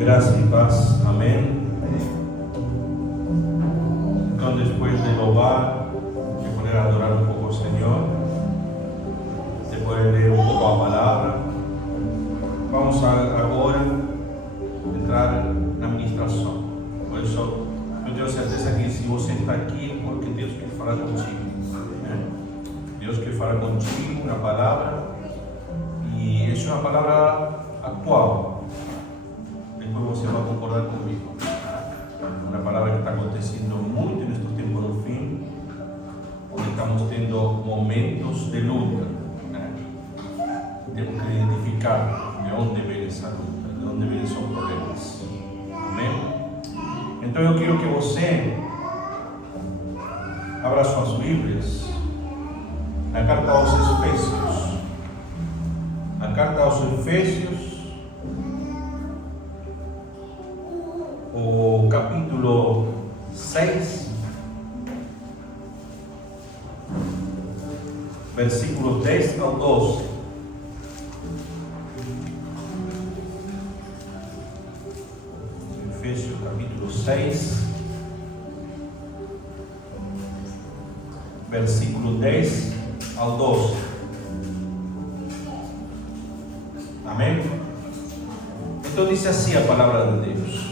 Gracia y paz. Amén. Entonces, después de louvar, de poder adorar un poco al Señor, de poder leer un poco la palabra, vamos agora entrar na ministração. Por isso, eu tenho certeza que se você está aqui, é porque Deus quer falar contigo. Deus quer falar contigo na palavra, e essa é uma palavra atual. Depois você vai concordar comigo. Uma palavra que está acontecendo muito nestes tempos no fim, onde estamos tendo momentos de luta. Temos que identificar de onde vem essa luta, de onde vêm esses problemas. Amém? Então eu quero que você abra suas Bíblias na carta aos Efésios. Na carta aos Efésios, o capítulo 6, versículo 10 ao 12. Efésios capítulo 6, versículo 10 ao 12. Amém? Então diz assim a palavra de Deus: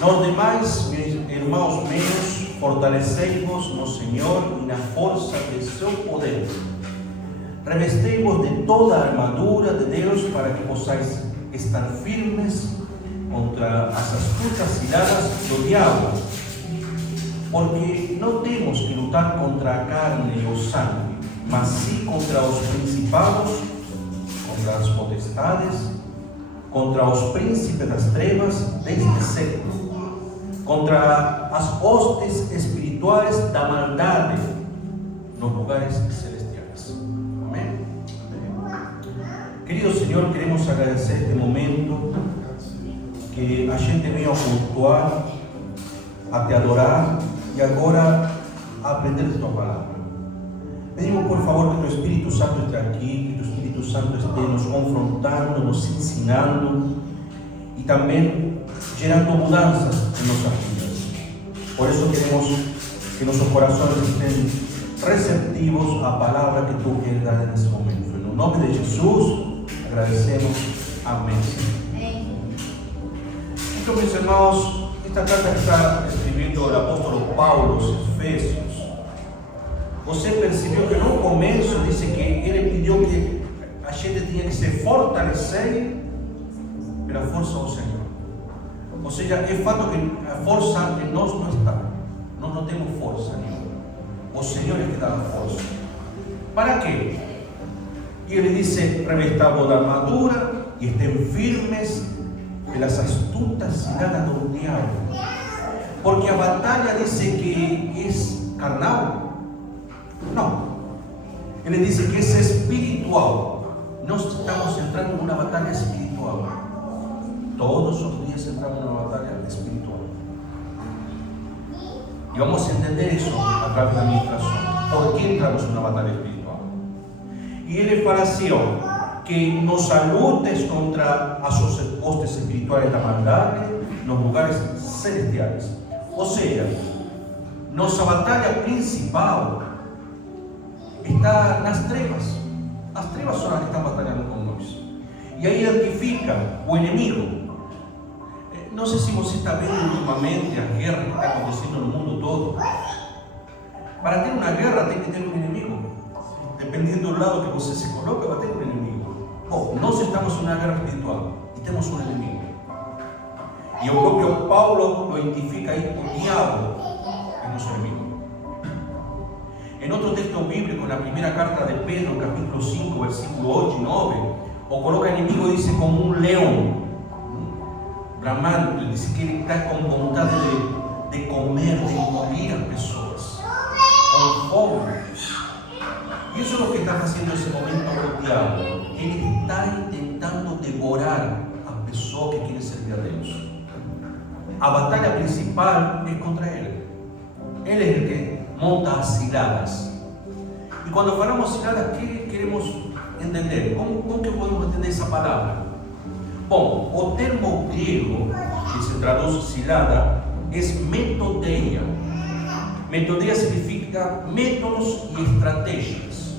Nós demais, irmãos meus, fortalecei-vos no Senhor e na força de seu poder. Revestei-vos de toda a armadura de Deus para que possais estar firmes contra as astutas ciladas do diabo. Porque não temos que lutar contra a carne e o sangue, mas sim contra os principados, contra as potestades, contra os príncipes das trevas deste século, contra as hostes espirituais da maldade nos lugares celestiais. Amém? Querido Senhor, queremos agradecer este momento que a gente veio a cultuar, a te adorar e agora a aprender de tua palavra. Pedimos por favor que tu Espírito Santo esteja aqui, que tu Espírito Santo esteja nos confrontando, nos ensinando e também gerando mudanças em nossas vidas. Por isso queremos que nossos corações estejam receptivos à palavra que tu queres dar nesse momento. No nome de Jesus, agradecemos. Amém. Então, meus irmãos, esta carta está escribindo o apóstolo Paulo aos Efésios. Você percebeu que no começo disse que ele pediu que a gente tinha que se fortalecer pela força do Senhor. Ou seja, é fato que a força em nós não está. Nós não temos força nenhuma. O Senhor é que dá a força. Para quê? E ele disse: revestamos da armadura e estén firmes pelas astutas ciladas do diabo. Porque a batalha disse que é carnal. Não. Ele disse que é espiritual. Nós estamos entrando numa batalha espiritual. Todos os dias entramos numa batalha espiritual. E vamos entender isso através da ministração. Por que entramos numa batalha espiritual? E ele fala assim, que nossas lutas contra as hostes espirituais da maldade nos lugares celestiais. Ou seja, nossa batalha principal está nas trevas. As trevas são as que estão batalhando com nós. E aí identifica o inimigo. Não sei se você está vendo ultimamente a guerra que está acontecendo no mundo todo. Para ter uma guerra tem que ter um inimigo. Dependendo do lado que você se coloca, vai ter um inimigo. Nós estamos em uma guerra espiritual e temos um inimigo. E o próprio Paulo lo identifica aí, o diabo é nosso inimigo. Em outro texto bíblico, na primeira carta de Pedro, capítulo 5, versículo 8 e 9, o coloca inimigo e diz como um leão bramando. Ele diz que ele está com vontade de comer, de engolir as pessoas, com fome. E isso é o que está fazendo nesse momento o diabo. Ele está tentando devorar a pessoa que quer servir a Deus. A batalha principal é contra ele. Ele é o que monta as ciladas. E quando falamos ciladas, queremos entender. Como que podemos entender essa palavra? Bom, o termo grego que se traduz cilada é metodeia. Metodeia significa métodos e estratégias.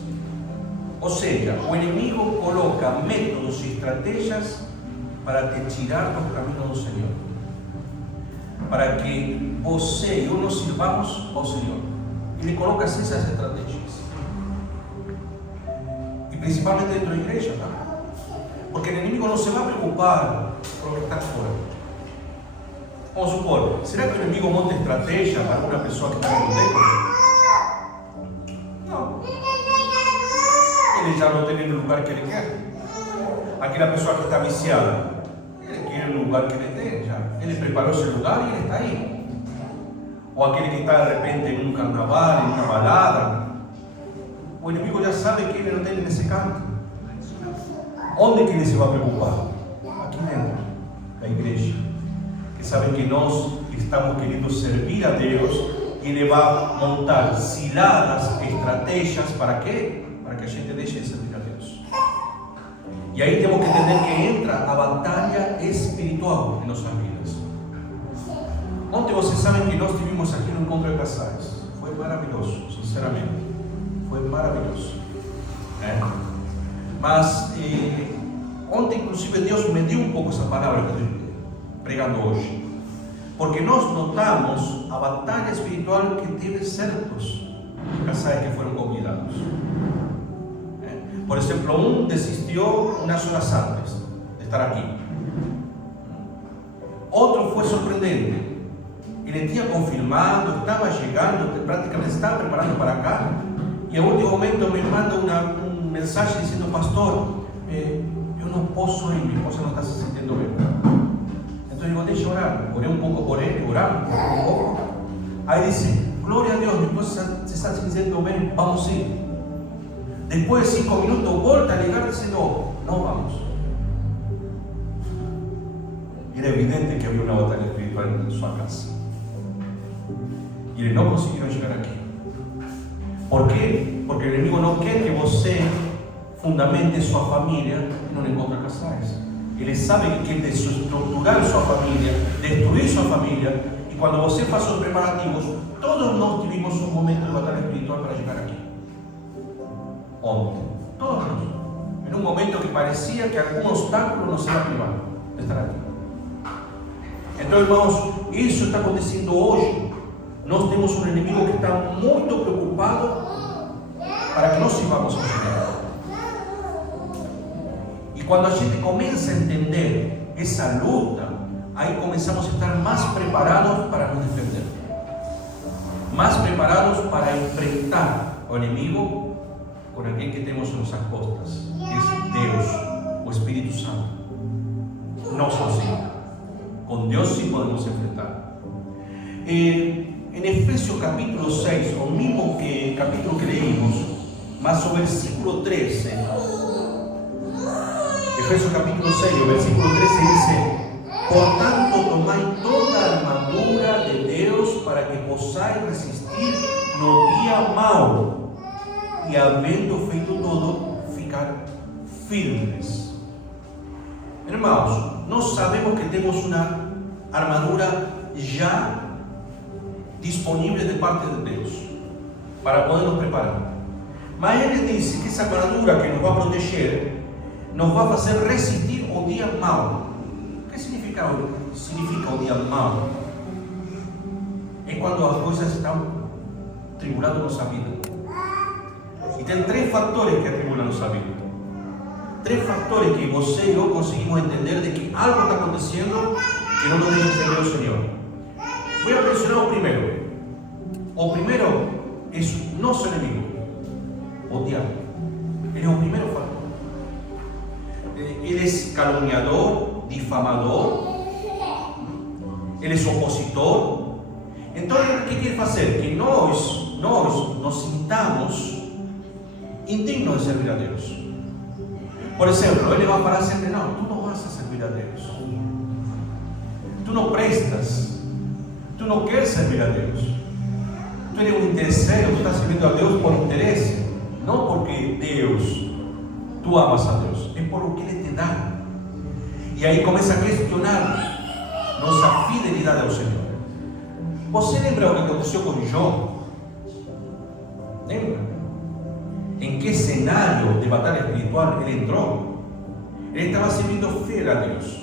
Ou seja, o inimigo coloca métodos e estratégias para te tirar do caminho do Senhor, para que você e eu nos sirvamos ao Senhor. Ele coloca essas estratégias, e principalmente dentro da igreja, tá? Porque o inimigo não se vai preocupar por o que está fora. Vamos supor, será que o inimigo monta estratégia para uma pessoa que está no templo? Não. Ele já não tem no lugar que ele quer. Aquela pessoa que está viciada, ele quer o lugar que ele tem já. Ele preparou esse lugar e ele está aí. Ou aquele que está de repente em um carnaval, em uma balada, o inimigo já sabe que ele não tem nesse canto. Onde que ele se vai preocupar? Aqui dentro da igreja. Que sabem que nós estamos querendo servir a Deus, e ele vai montar ciladas, estratégias para quê? Para que a gente deixe de servir a Deus. E aí temos que entender que entra a batalha espiritual em nossas vidas. Ontem vocês sabem que nós tivemos aqui no encontro de casais. Foi maravilhoso, sinceramente. Foi maravilhoso. Mas ontem, inclusive, Deus me deu um pouco essa palavra que eu estou pregando hoje. Porque nós notamos a batalha espiritual que teve certos casais que foram convidados. Por exemplo, um desistiu umas horas antes de estar aqui. Outro foi surpreendente. Ele tinha confirmado, estava chegando, praticamente estava preparando para cá, e ao último momento me manda uma mensagem dizendo: pastor, eu não posso ir, minha esposa não está se sentindo bem. Então eu digo: deixa eu orar. Orei um pouco por ele, oramos um pouco. Aí disse: glória a Deus, minha esposa se está se sentindo bem, vamos ir. Depois de 5 minutos volta a ligar dizendo: não vamos. Era evidente que havia uma batalha espiritual em sua casa. E eles não conseguiram chegar aqui. Por quê? Porque o inimigo não quer que você fundamente sua família no encontro de casais. Ele sabe que quer desestruturar sua família, destruir sua família. E quando você faz os preparativos, todos nós tivemos um momento de batalha espiritual para chegar aqui. Ontem, todos nós. Em um momento que parecia que algum obstáculo nos ia privar de estar aqui. Então, irmãos, isso está acontecendo hoje. Nós temos um inimigo que está muito preocupado para que nós sirvamos ao Senhor. E quando a gente começa a entender essa luta, aí começamos a estar mais preparados para nos defender, mais preparados para enfrentar o inimigo com alguém que temos em nossas costas, que é Deus, o Espírito Santo. Não sozinho. Com Deus sim podemos enfrentar. Em Efésios capítulo 6, o mesmo capítulo que leímos, mas o versículo 13. Efésios capítulo 6, o versículo 13 diz: portanto, tomai toda a armadura de Deus para que possais resistir no dia mau, e havendo feito tudo, ficar firmes. Irmãos, nós sabemos que temos uma armadura já disponível de parte de Deus para poder nos preparar. Mas ele disse que essa armadura que nos vai proteger nos vai fazer resistir o dia mau. O que significa o dia mau? É quando as coisas estão tribulando nossa vida. E tem 3 fatores que atribulam nossa vida. 3 fatores que você e eu conseguimos entender de que algo está acontecendo que não nos deixa servir ao Senhor. Vou mencionar o primeiro. O primeiro é nosso inimigo, o diabo. Ele é o primeiro fator. Ele é caluniador, difamador, ele é opositor. Então, o que quer fazer? Que nós nos sintamos indignos de servir a Deus. Por exemplo, ele vai falar sempre: não, tu não vas a servir a Deus. Tu não prestas. Tu não queres servir a Deus. Tu eres um interesseiro, tu estás servindo a Deus por interesse, não porque Deus tú amas a Dios, es por lo que Él te da. Y ahí comienza a cuestionar nuestra fidelidad al Señor. ¿Você lembra lo que aconteció con Job? ¿Lembra? ¿En qué escenario de batalla espiritual él entró? Él estaba sirviendo fiel a Dios.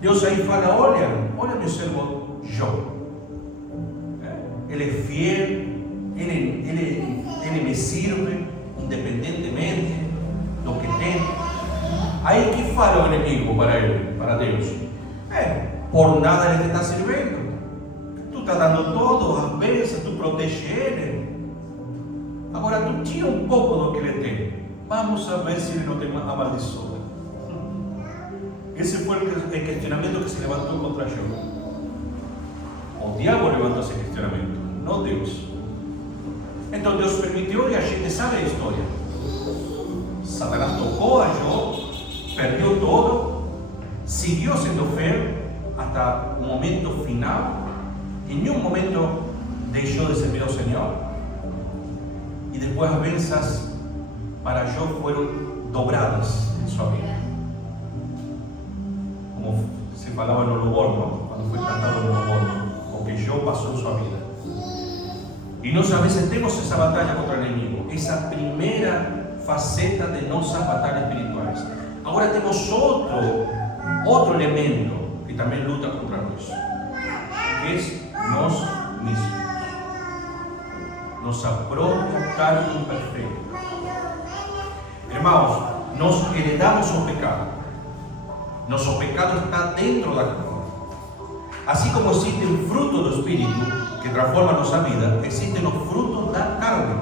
Dios ahí fala, olha meu servo Job. Él es fiel, él me sirve independientemente de lo que tiene. Ahí que fala el enemigo para él, para Dios. Por nada él te está sirviendo. Tú estás dando todo, a veces tú proteges él. Ahora tú tira un poco de lo que le tiene. Vamos a ver si él no te amaldiçoa. Ese fue el cuestionamiento que se levantó contra Job. O diablo levantó ese cuestionamiento, no Dios. Entonces Dios permitió y a gente sabe la historia. Satanás tocó a Job, perdió todo, siguió siendo fiel hasta un momento final. En ningún momento dejó de servir al Señor. Y después las bênçãos para Job fueron dobradas en su vida. Como se falaba en el Loborno, cuando fue cantado en el Loborno, porque Job pasó en su vida. Y nosotros a veces tenemos esa batalla contra el enemigo, esa primera faceta de nuestras batallas espirituales. Ahora tenemos otro elemento que también lucha contra nosotros, que es nosotros mismos. Nuestra propia carne imperfecta. Hermanos, nos heredamos un pecado. Nuestro pecado está dentro de la carne. Así como existe un fruto del Espíritu que transforma nuestra vida, existen los frutos de la carne.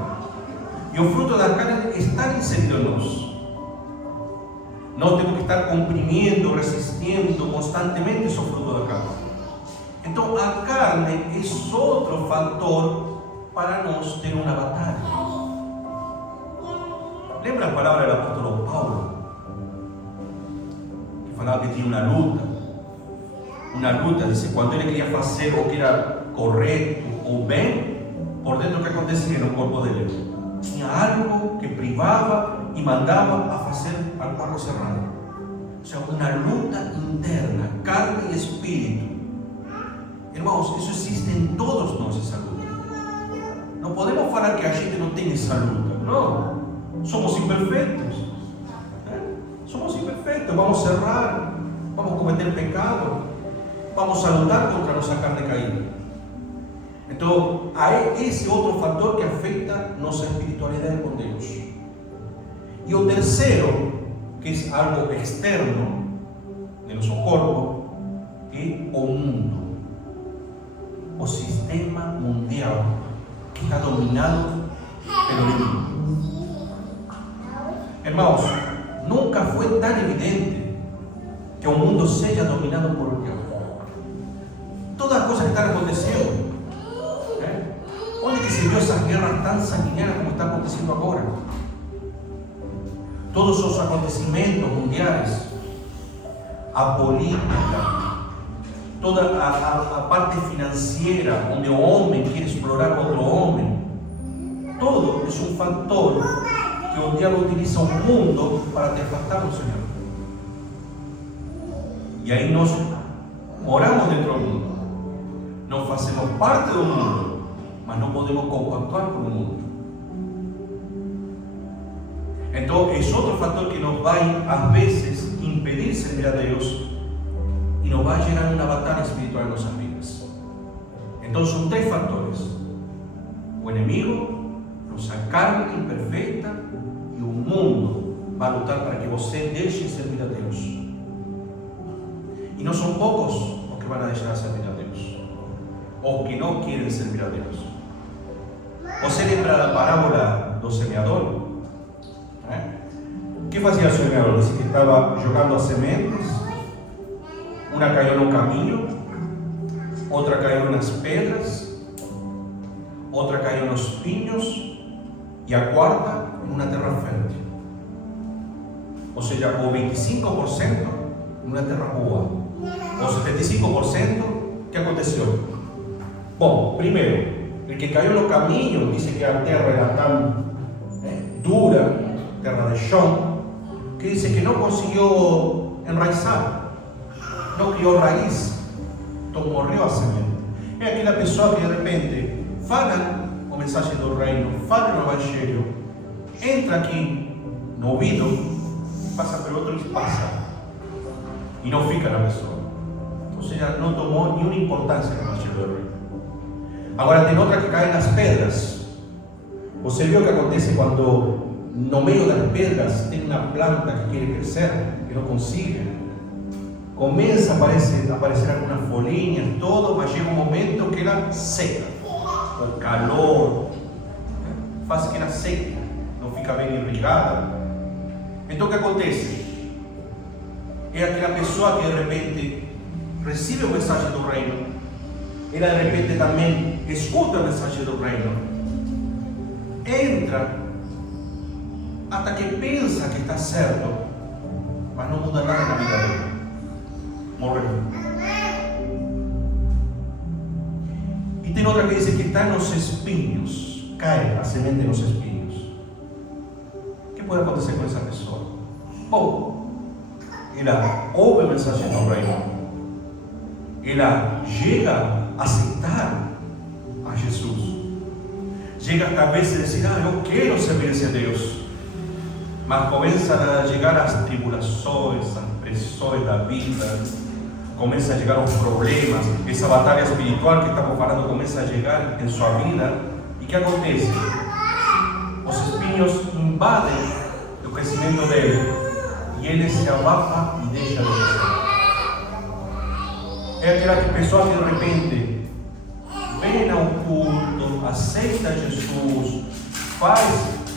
Y los frutos de la carne están inseridos en nosotros. No tenemos que estar comprimiendo, resistiendo constantemente esos frutos de la carne. Entonces, la carne es otro factor para nos tener una batalla. Lembra la palabra del apóstol Paulo, que falaba que tenía una luta, dice, cuando él quería hacer o que era correcto o bien, por dentro que acontecía en el cuerpo de él, tenía algo que privaba y mandaba a hacer algo cerrado. O sea, una luta interna, carne y espíritu. Hermanos, eso existe en todos nosotros, esa luta. No podemos hablar que a gente no tiene esa luta. No, somos imperfectos. Somos imperfectos, vamos a errar, vamos a cometer pecado, vamos a luchar contra nuestra carne caída. Entonces, hay ese otro factor que afecta nuestra espiritualidad con Dios. Y el tercero, que es algo externo de nuestro cuerpo, es el mundo, o sistema mundial que está dominado por el enemigo. Hermanos, nunca fue tan evidente que un mundo sea dominado por el diablo. Todas las cosas que están aconteciendo, ¿dónde que se vio esas guerras tan sanguinarias como está aconteciendo ahora? Todos esos acontecimientos mundiales, a política, toda a parte financiera, donde un hombre quiere explorar a otro hombre, todo es un factor que el diablo utiliza un mundo para te apartar del Señor. Y ahí nos moramos dentro del mundo, nos hacemos parte del mundo, mas no podemos compactuar con el mundo. Entonces es otro factor que nos va a veces impedir servir a Dios y nos va a llenar una batalla espiritual en nuestras vidas. Entonces son tres factores: o enemigo, nuestra carne imperfecta, y un mundo va a luchar para que você deje servir a Dios. Y no son pocos los que van a dejar de servir a Dios, o que no quieren servir a Dios. ¿Você lembra la parábola del semeador? ¿Qué hacía el semeador? Dice que estaba jugando a sementes. Una cayó en un camino, otra cayó en las pedras, otra cayó en los pinos y la cuarta en una tierra fértil. O sea, o 25% en una tierra boa, o 75%, ¿qué aconteció? Bueno, primero, el que cayó en los caminos, dice que la tierra era tan dura, terra de Shon, que dice que no consiguió enraizar, no criou raiz, então morreu a semente. É aquela pessoa que de repente fala a mensagem do reino, fala o evangelho, entra aqui no ouvido, passa por outro e passa, e não fica na pessoa. Ou seja, não tomou nenhuma importância no evangelho do reino. Agora tem outra que cai nas pedras. Você viu o que acontece quando no meio das pedras tem uma planta que quer crescer e não consegue? Começa a aparecer algumas folhinhas, todo, mas chega um momento que ela seca. O calor faz que ela seque, não fica bem irrigada. Então o que acontece? É aquela pessoa que de repente recebe a mensagem do reino, ela de repente também escuta a mensagem do reino, entra, até que pensa que está certo, mas não muda nada na vida dele. Morreu. E tem outra que diz que está nos espinhos, cai a semente nos espinhos. O que pode acontecer com essa pessoa? Bom, ela ouve a mensagem do reino, ela chega a aceitar a Jesus, chega talvez a dizer, eu quero servir a Deus, mas começa a chegar as tribulações, as pressões da vida, começa a chegar os problemas, essa batalha espiritual que estamos falando começa a chegar em sua vida, e o que acontece? Os espinhos invadem o crescimento dele, e ele se abafa e deixa de crescer. É aquela pessoa que de repente vem ao culto, aceita Jesus, faz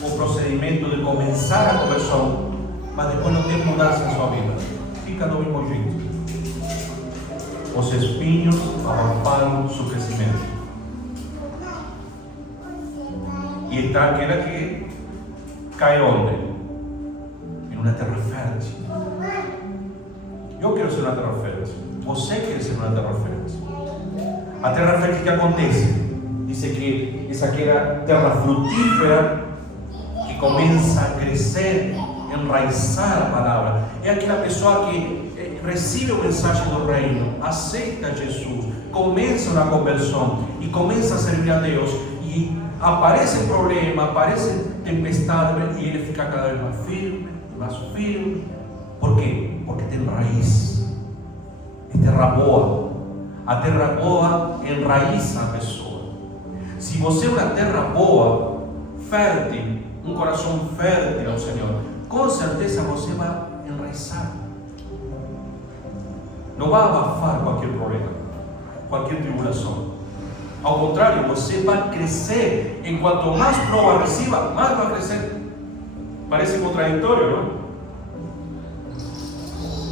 o procedimento de começar a conversão, mas depois não tem mudança na sua vida, fica do mesmo jeito. Os espinhos abafaram seu crescimento. E está aquela que cai onde? Em uma terra fértil. Eu quero ser uma terra fértil. Você quer ser uma terra fértil. A terra fértil, que acontece? Diz que essa aqui era terra frutífera, que começa a crescer, enraizar a palavra. É aquela pessoa que recebe a mensagem do reino, aceita Jesus, começa uma conversão e começa a servir a Deus, e aparece problema, aparece tempestade, e ele fica cada vez mais firme, mais firme. Por quê? Porque tem raiz. É terra boa. A terra boa enraiza a pessoa. Se você é uma terra boa, fértil, um coração fértil ao Senhor, com certeza você vai enraizar. Não vai abafar qualquer problema, qualquer tribulação. Ao contrário, você vai crescer. Enquanto mais prova receba, mais vai crescer. Parece contraditório, não?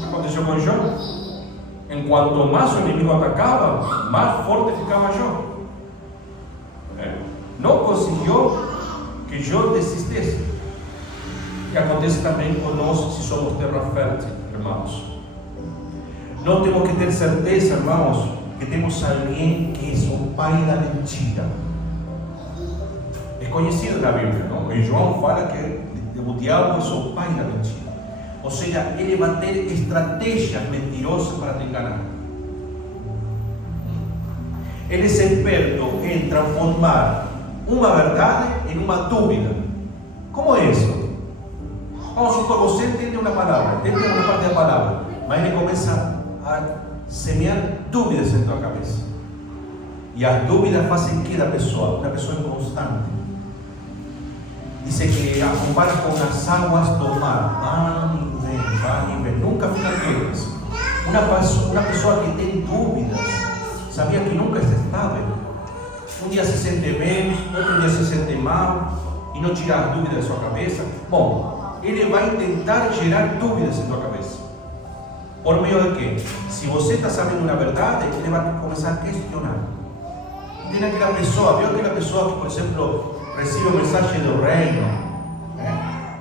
Aconteceu com Jó. Enquanto mais o inimigo atacava, mais forte ficava Jó. Não conseguiu que Jó desistisse. E acontece também conosco se somos terra fértil, irmãos. Nós temos que ter certeza, irmãos, que temos alguém que é o pai da mentira. É conhecido na Bíblia, não? E João fala que o diabo é o pai da mentira. Ou seja, ele vai ter estratégias mentirosas para te enganar. Ele é esperto em transformar uma verdade em uma dúvida. Como é isso? Vamos supor, você entende uma palavra, entende uma parte da palavra, mas ele começa a semear dúvidas em tua cabeça. E as dúvidas fazem que da pessoa, uma pessoa inconstante. Diz que a compara com as águas do mar. Vai e vem, nunca fica quietas. Uma pessoa que tem dúvidas, sabia que nunca está estável. Um dia se sente bem, outro dia se sente mal, e não tira as dúvidas da sua cabeça. Bom, ele vai tentar gerar dúvidas em tua cabeça. Por meio de quê? Se você está sabendo uma verdade, ele vai começar a questionar. Tem aquela pessoa, viu aquela pessoa que, por exemplo, recebe a mensagem do reino,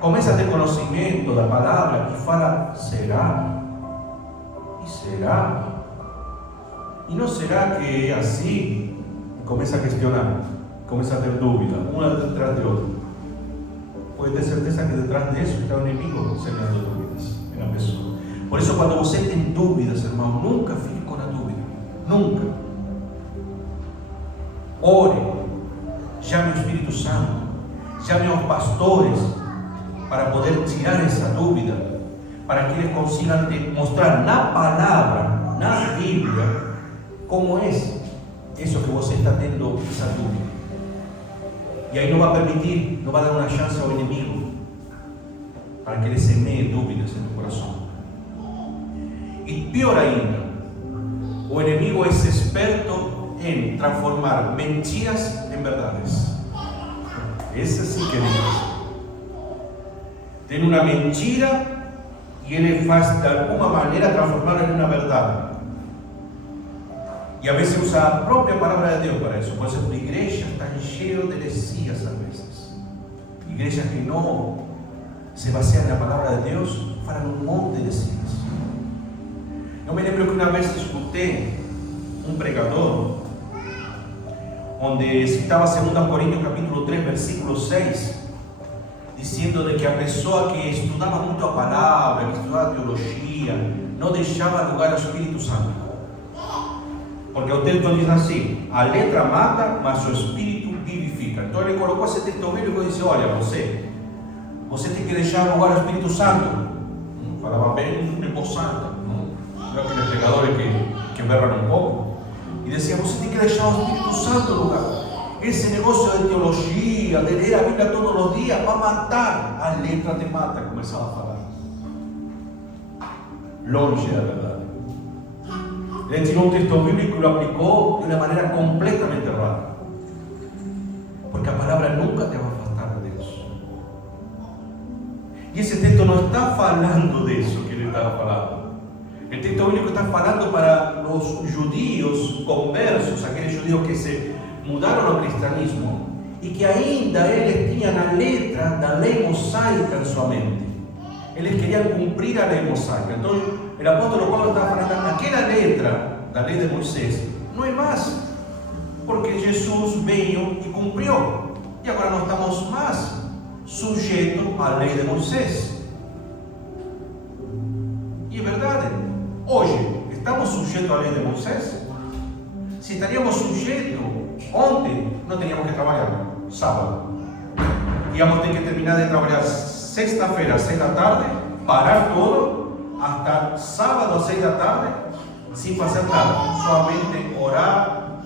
começa a ter conhecimento da palavra e fala, será? E será? E não será que é assim? E começa a questionar, começa a ter dúvida, uma atrás de outra. Pode ter certeza pensar que detrás de eso está un enemigo sembrando dúvidas en la persona. Por eso cuando você tem dúvidas, hermano, nunca fique con la dúvida. Nunca. Ore, llame al Espíritu Santo, llame a los pastores para poder tirar esa dúvida, para que ellos consigan mostrar na palavra, na Bíblia, como es eso que você está tendo esa dúvida. Y ahí no va a permitir, no va a dar una chance al enemigo para que le semee dúvidas en tu corazón. Y peor ainda, o enemigo es experto en transformar mentiras en verdades. Ese sí que es. Tiene una mentira y él hace de alguna manera transformarla en una verdad. Y a veces usa la propia palabra de Dios para eso. Por eso la iglesia está llena de heresías a veces. Iglesias que no se basean en la palabra de Dios, falan un monte de heresías. Yo me lembro que una vez escuché un pregador donde citaba 2 Corintios capítulo 3 versículo 6, diciendo de que a pessoa que estudaba mucho a palabra, que estudaba teología, no dejaba lugar al Espíritu Santo. Porque o texto diz assim: a letra mata, mas o Espírito vivifica. Então ele colocou esse texto bíblico e disse: olha, você tem que deixar lugar ao Espírito Santo. Falava bem em voz alta, não aqueles pregadores que berram um pouco. E dizia: você tem que deixar o Espírito Santo lugar. Esse negócio de teologia, de ler a Bíblia todos os dias, vai matar. A letra te mata, começava a falar. Longe da verdade. Ele tirou um texto bíblico e lo aplicou de uma maneira completamente errada. Porque a palavra nunca te vai afastar de Deus. E esse texto não está falando disso que ele estava falando. O texto bíblico está falando para os judeus conversos, aqueles judeus que se mudaram ao cristianismo e que ainda eles tinham a letra da lei mosaica em sua mente. Eles queriam cumprir a lei mosaica. Então, o apóstolo Paulo estava falando, aquela letra da lei de Moisés não é mais, porque Jesus veio e cumpriu. E agora não estamos mais sujeitos à lei de Moisés. E é verdade, hoje estamos sujeitos à lei de Moisés. Se estaríamos sujeitos, ontem não teríamos que trabalhar, sábado. Íamos ter que terminar de trabalhar sexta-feira às 6 da tarde, parar todo, hasta sábado às 6 da tarde, sem fazer nada, somente orar,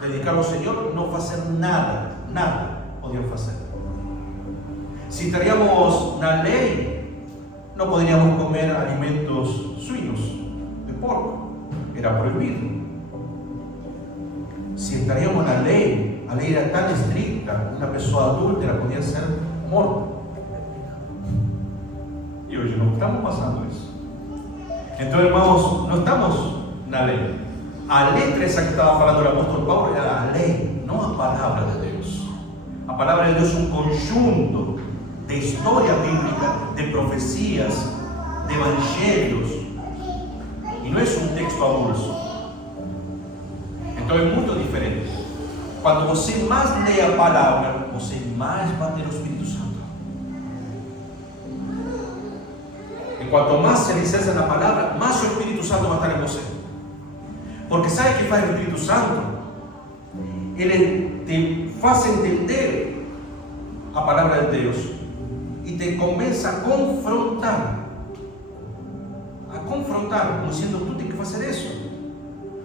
dedicar ao Senhor, não fazer nada, nada podiam fazer. Se estaríamos na lei, não poderíamos comer alimentos suínos, de porco, era proibido. Se estaríamos na lei, a lei era tão estricta, uma pessoa adúltera podia ser morta. E hoje não estamos passando isso. Então, irmãos, não estamos na lei. A letra essa que estava falando o apóstolo Paulo era a lei, não a palavra de Deus. A palavra de Deus é um conjunto de história bíblica, de profecias, de evangelhos. E não é um texto avulso. Então é muito diferente. Quando você mais lê a palavra, você mais vai ter o Espírito Santo. E quanto mais se licença na palavra, mais o Espírito Santo vai estar em você. Porque sabe o que faz o Espírito Santo? Ele te faz entender a palavra de Deus e te começa a confrontar. Como dizendo, tu tem que fazer isso.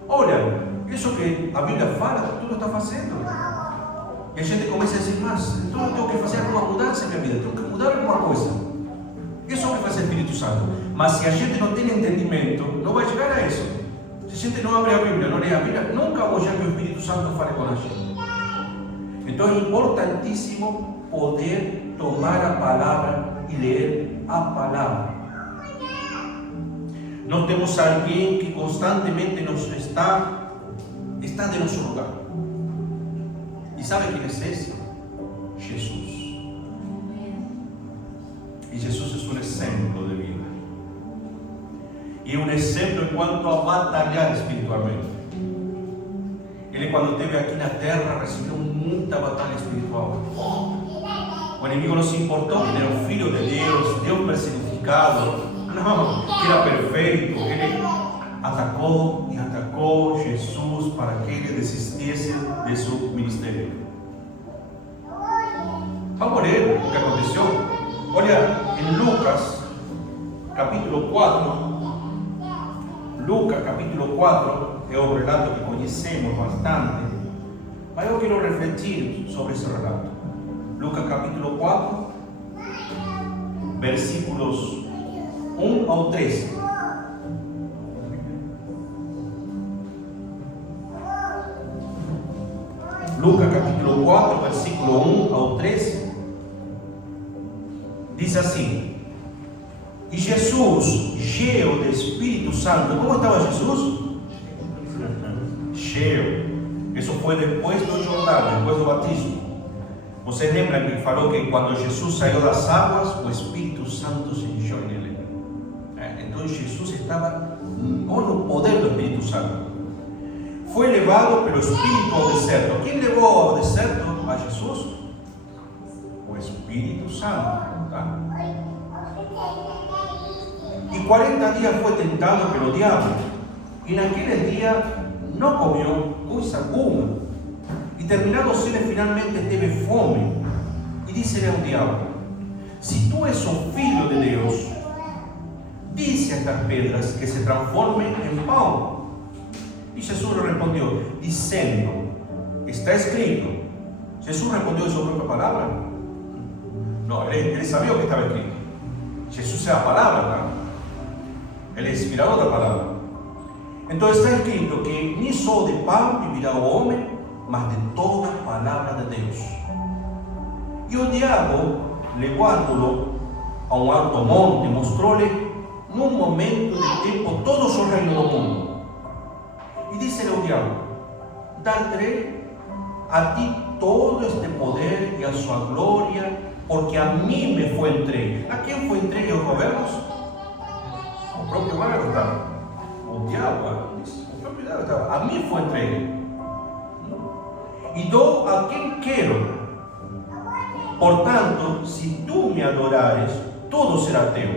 Olha, isso que a Bíblia fala, tu não está fazendo. E a gente começa a dizer, mas então eu tenho que fazer alguma mudança na minha vida, tenho que mudar alguma coisa. Isso é o que faz o Espírito Santo. Mas se a gente não tem entendimento, não vai chegar a isso. Se a gente não abre a Bíblia, não lê a Bíblia, nunca vou já que o Espírito Santo fale com a gente. Então é importantíssimo poder tomar a palavra e ler a palavra. Nós temos alguém que constantemente nos está de nosso lugar. E sabe quem é esse? Jesus. E Jesus é um exemplo de vida. E um exemplo quanto a batalhar espiritualmente. Ele, quando esteve aqui na terra, recebeu muita batalha espiritual. O inimigo não se importou que ele era o Filho de Deus, Deus personificado. Não, que era perfeito. Ele atacou e atacou Jesus para que ele desistisse de seu ministério. Vamos ler o que aconteceu? Olha, em Lucas, capítulo 4. Lucas, capítulo 4, é um relato que conhecemos bastante, mas eu quero refletir sobre esse relato. Lucas, capítulo 4, versículos 1 ao 13. Lucas, capítulo 4, versículo 1 ao 13. Diz assim: e Jesus, cheio do Espírito Santo, como estava Jesus? Cheio. Isso foi depois do Jordão, depois do batismo. Você lembra que falou que quando Jesus saiu das águas, o Espírito Santo se encheu nele. Então Jesus estava com o poder do Espírito Santo. Foi levado pelo Espírito ao deserto. Quem levou ao deserto a Jesus? O Espírito Santo. Tá? E 40 dias foi tentado pelo diabo. E naquele dia não comeu coisa alguma. E terminado cedo, finalmente teve fome. E disse-lhe ao diabo: se tu és o Filho de Deus, dize a estas pedras que se transformem em pão. E Jesus respondeu, dizendo: está escrito. Jesus respondeu em sua própria palavra? Não, ele sabia o que estava escrito. Jesus é a palavra, tá? Ele é inspirador da palavra. Então está escrito que nem só de pão vivirá o homem, mas de toda a palavra de Deus. E o diabo, levando-o a um alto monte, mostrou-lhe num momento de tempo todos os reinos do mundo. E disse-lhe ao diabo: dar-te a ti todo este poder e a sua glória, porque a mim me foi entregue. A quem foi entregue os governos? O próprio governo estava. O diabo disse: o próprio diabo estava. A mim foi entregue. E dou a quem quero. Portanto, se tu me adorares, tudo será teu.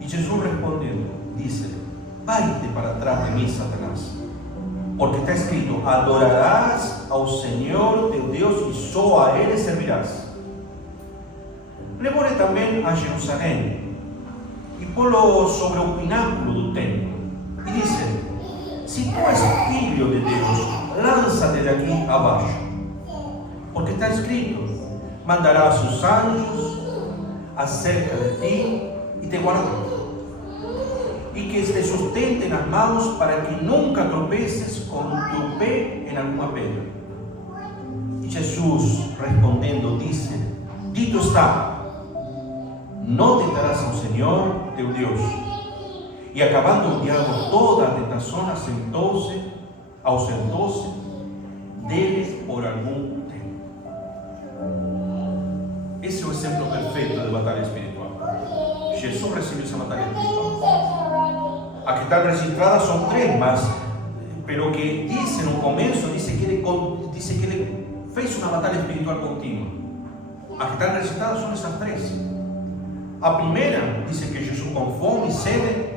E Jesus respondendo, disse-lhe: vai-te para trás de mim, Satanás. Porque está escrito: adorarás ao Senhor teu Deus e só a Ele servirás. Levou-lhe também a Jerusalém e pô-lo sobre o pináculo do templo. E disse: se tu és filho de Deus, lança-te daqui abaixo. Porque está escrito: mandará seus anjos acerca de ti e te guardarão, e que te sustente nas mãos para que nunca tropeces com o teu pé em alguma pedra. E Jesus respondendo disse: dito está, não tentarás ao Senhor teu Deus. E acabando o diabo toda a tentação, ausentou-se deles por algum tempo. Esse é o exemplo perfeito de batalha espiritual. Jesus recebeu essa batalha espiritual. As que estão registradas são 3, mas pelo que diz no começo, diz que ele fez uma batalha espiritual contínua. As que estão registradas são essas 3. A primeira diz que Jesus, com fome e sede,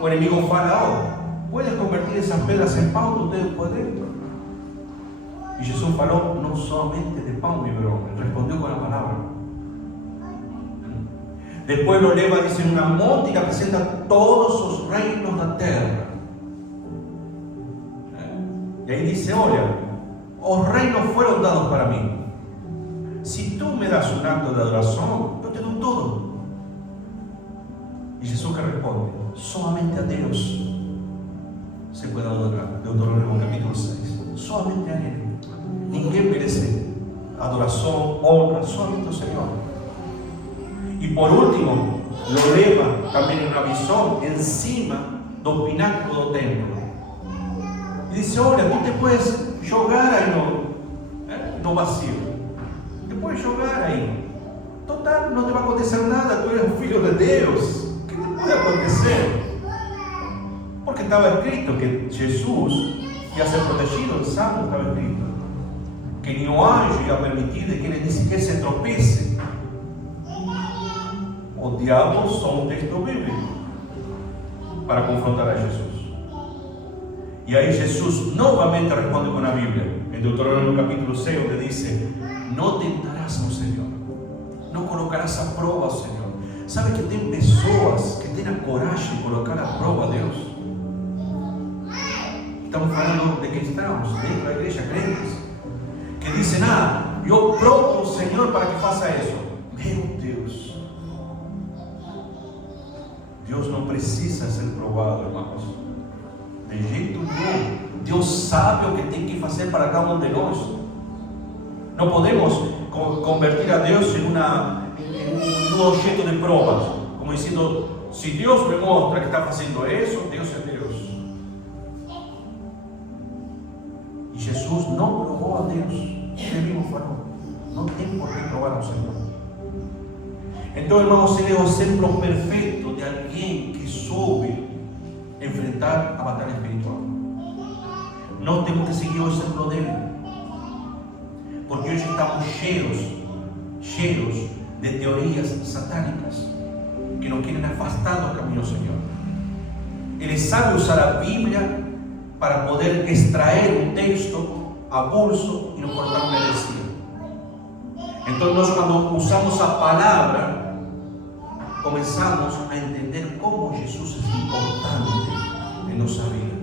o inimigo fala: puedes convertir essas pedras em pão, tu tens poder. E Jesus falou: não somente de pão vive o homem. Respondeu com a palavra. Depois lo leva, dice, em uma monte que apresenta todos os reinos da terra. E aí diz: olha, os reinos foram dados para mim. Se tu me das um acto de adoração, eu te dou todo. E Jesus que responde: somente a Deus se pode adorar. Deuteronômio capítulo 6. Somente a Ele. Ninguém merece adoração, honra, somente o Senhor. E por último, lo leva também em uma visão em cima do pináculo do templo. E diz: olha, tu te puedes jogar aí no vazio. Te puedes jogar aí. Total, não te vai acontecer nada, tu eres um filho de Deus. O que te pode acontecer? Porque estava escrito que Jesus ia ser protegido, o Salmo estava escrito que nenhum anjo ia permitir que ele nem sequer se tropece Los diablos son un texto bíblico para confrontar a Jesús. Y ahí Jesús nuevamente responde con la Biblia. En Deuteronomio capítulo 6, donde dice: no tentarás al Señor, no colocarás a prueba al Señor. ¿Sabe que tem pessoas que têm a coragem de colocar a prova a Deus? Estamos falando de cristãos dentro da igreja, crentes, que dizem: eu provo o Senhor para que faça isso. Meu Deus, Deus não precisa ser provado, irmãos, de jeito nenhum. Deus sabe o que tem que fazer para cada um de nós. Não podemos convertir a Deus em um objeto de provas, como dizendo: se Deus me mostra que está fazendo isso, Deus é Deus. E Jesus não provou a Deus. Ele mesmo falou: não tem por que provar ao Senhor. Então, irmãos, ele é o exemplo perfeito de alguém que soube enfrentar a batalha espiritual. Nós temos que seguir o exemplo dele, porque hoje estamos cheios de teorias satânicas que nos querem afastar do caminho do Senhor. Ele sabe usar a Bíblia para poder extrair um texto avulso e nos cortar uma heresia. Então, nós, quando usamos a palavra, começamos a entender como Jesus é importante em nossa vida.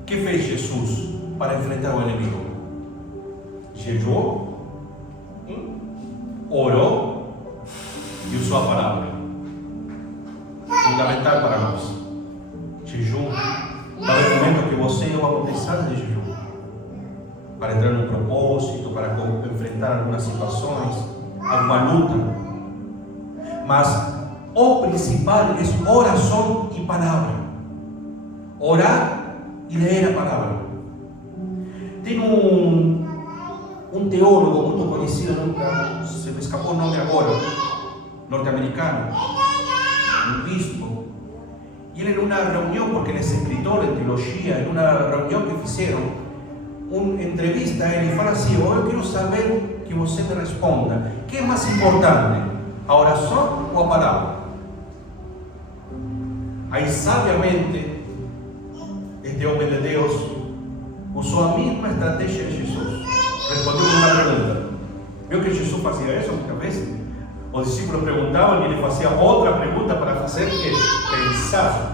O que fez Jesus para enfrentar o inimigo? Jejuou, orou e usou a palavra. Fundamental para nós. Jejum. Para o momento que você e eu vamos precisar de jejum, para entrar num propósito, para enfrentar algumas situações, alguma luta. Mas o principal é oração e palavra. Orar e ler a palavra. Tem um teólogo muito conhecido, nunca se me escapou o nome agora, norte-americano, um bispo. E ele, em uma reunião, porque ele é escritor em teologia, em uma reunião que fizeram, uma entrevista, ele fala assim: eu quero saber que você me responda, o que é mais importante, a oração ou a palavra? Aí, sabiamente, este homem de Deus usou a mesma estratégia de Jesus. Respondeu uma pergunta. Viu que Jesus fazia isso muitas vezes? Os discípulos perguntavam e ele fazia outra pergunta para fazer que pensar.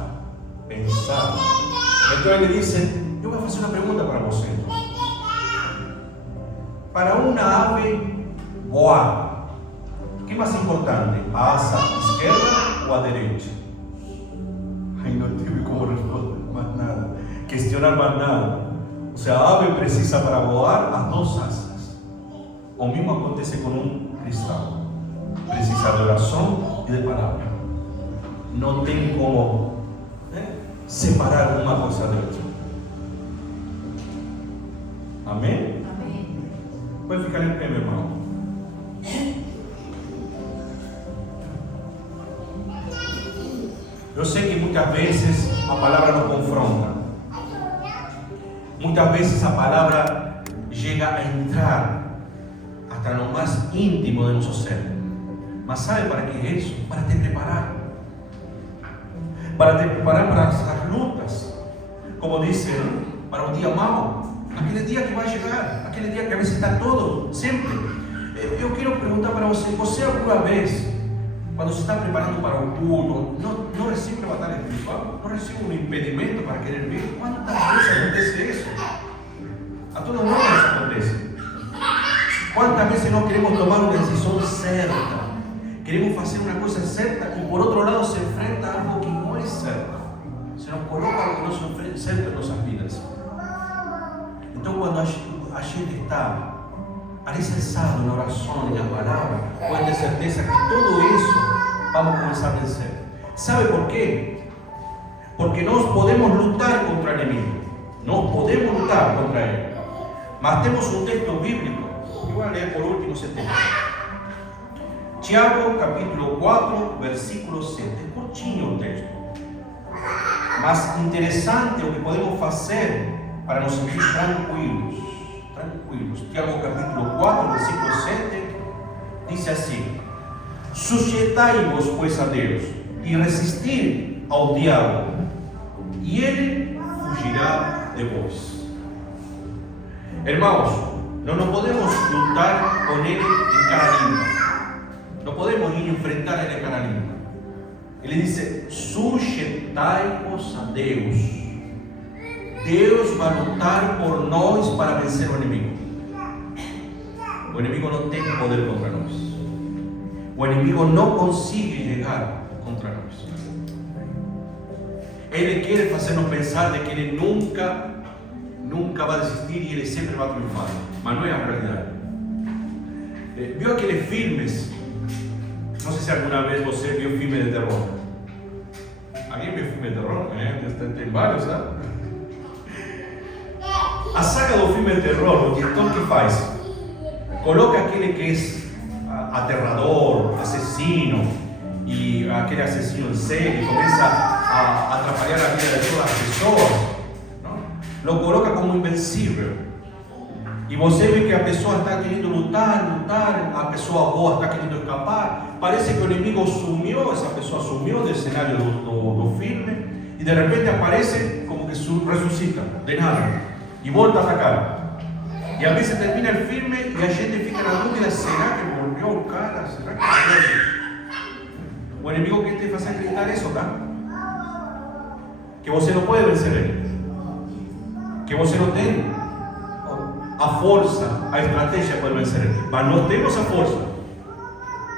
Então ele disse: eu vou fazer uma pergunta para você. Para uma ave voar, o que é mais importante? A asa esquerda ou a direita? Aí não tive como responder mais nada, questionar mais nada. Ou seja, a ave precisa para voar as duas asas. O mesmo acontece com um cristão. Precisa de oração e de palavra. Não tem como separar uma coisa da outra. Amém? Amém. Pode ficar em pé, meu irmão. Eu sei que muitas vezes a palavra nos confronta. Muitas vezes a palavra chega a entrar hasta no mais íntimo de nosso ser. Mas sabe para que é isso? Para te preparar. Para te preparar para as lutas. Como disse, para o dia mau. Aquele dia que vai chegar. Aquele dia que vai visitar todo, sempre. Eu quero perguntar para você: você alguma vez, quando se está preparando para o culto, não recebe uma batalha espiritual? Não recebe um impedimento para querer vir? Quantas vezes acontece isso? A todos nós acontece. Quantas vezes nós queremos tomar uma decisão certa? Queremos fazer uma coisa certa e por outro lado se enfrenta a algo que não é certo. Se nos coloca algo que não é certo em nossas vidas. Então, quando a gente está alicerçado na oração e na palavra, pode ter certeza que tudo isso vamos começar a vencer. Sabe por quê? Porque nós podemos lutar contra o inimigo. Nós podemos lutar contra ele. Mas temos um texto bíblico, que vou ler por último esse texto. Tiago, capítulo 4, versículo 7. É curtinho o texto. Mas interessante o que podemos fazer para nos sentir tranquilos. Tiago, capítulo 4, versículo 7, diz assim: Sujeitai-vos, pues, a Deus, e resistir ao diabo, e ele fugirá de vós. Hermanos, no nos podemos lutar con él en cara limpa. No podemos ir a enfrentar a él en cara limpa. Ele dice: sujeitai-vos a Deus. Deus vai lutar por nós para vencer o inimigo. O inimigo não tem poder contra nós. O inimigo não consegue chegar contra nós. Ele quer fazer-nos pensar de que ele nunca vai desistir e ele sempre vai triunfar. Mas não é a realidade. Viu aqueles filmes? Não sei se alguma vez você viu filme de terror. Alguém viu filme de terror? Tem vários, sabe? A saga do filme de terror, o diretor que faz? Coloca aquele que é aterrador, assassino, e aquele assassino em série começa a atrapalhar a vida de todas as pessoas. Lo coloca como invencível. E você vê que a pessoa está querendo lutar, a pessoa boa está querendo escapar. Parece que o inimigo sumiu, essa pessoa sumiu do cenário do filme, e de repente aparece como que ressuscita, de nada, e volta a atacar. E a vezes termina o filme e a gente fica na dúvida: será que morreu o cara? Será que morreu? O inimigo quer te fazer acreditar isso, tá? Que você não pode vencer ele. Que você não tem a força, a estratégia para vencer ele. Mas nós temos a força,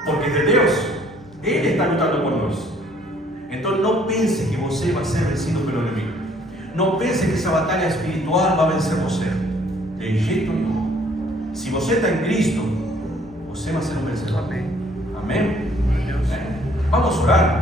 porque de Deus, Ele está lutando por nós. Então não pense que você vai ser vencido pelo inimigo. Não pense que essa batalha espiritual vai vencer você. De jeito nenhum. Se você está em Cristo, você vai ser um vencedor. Amém? Amém? Vamos orar.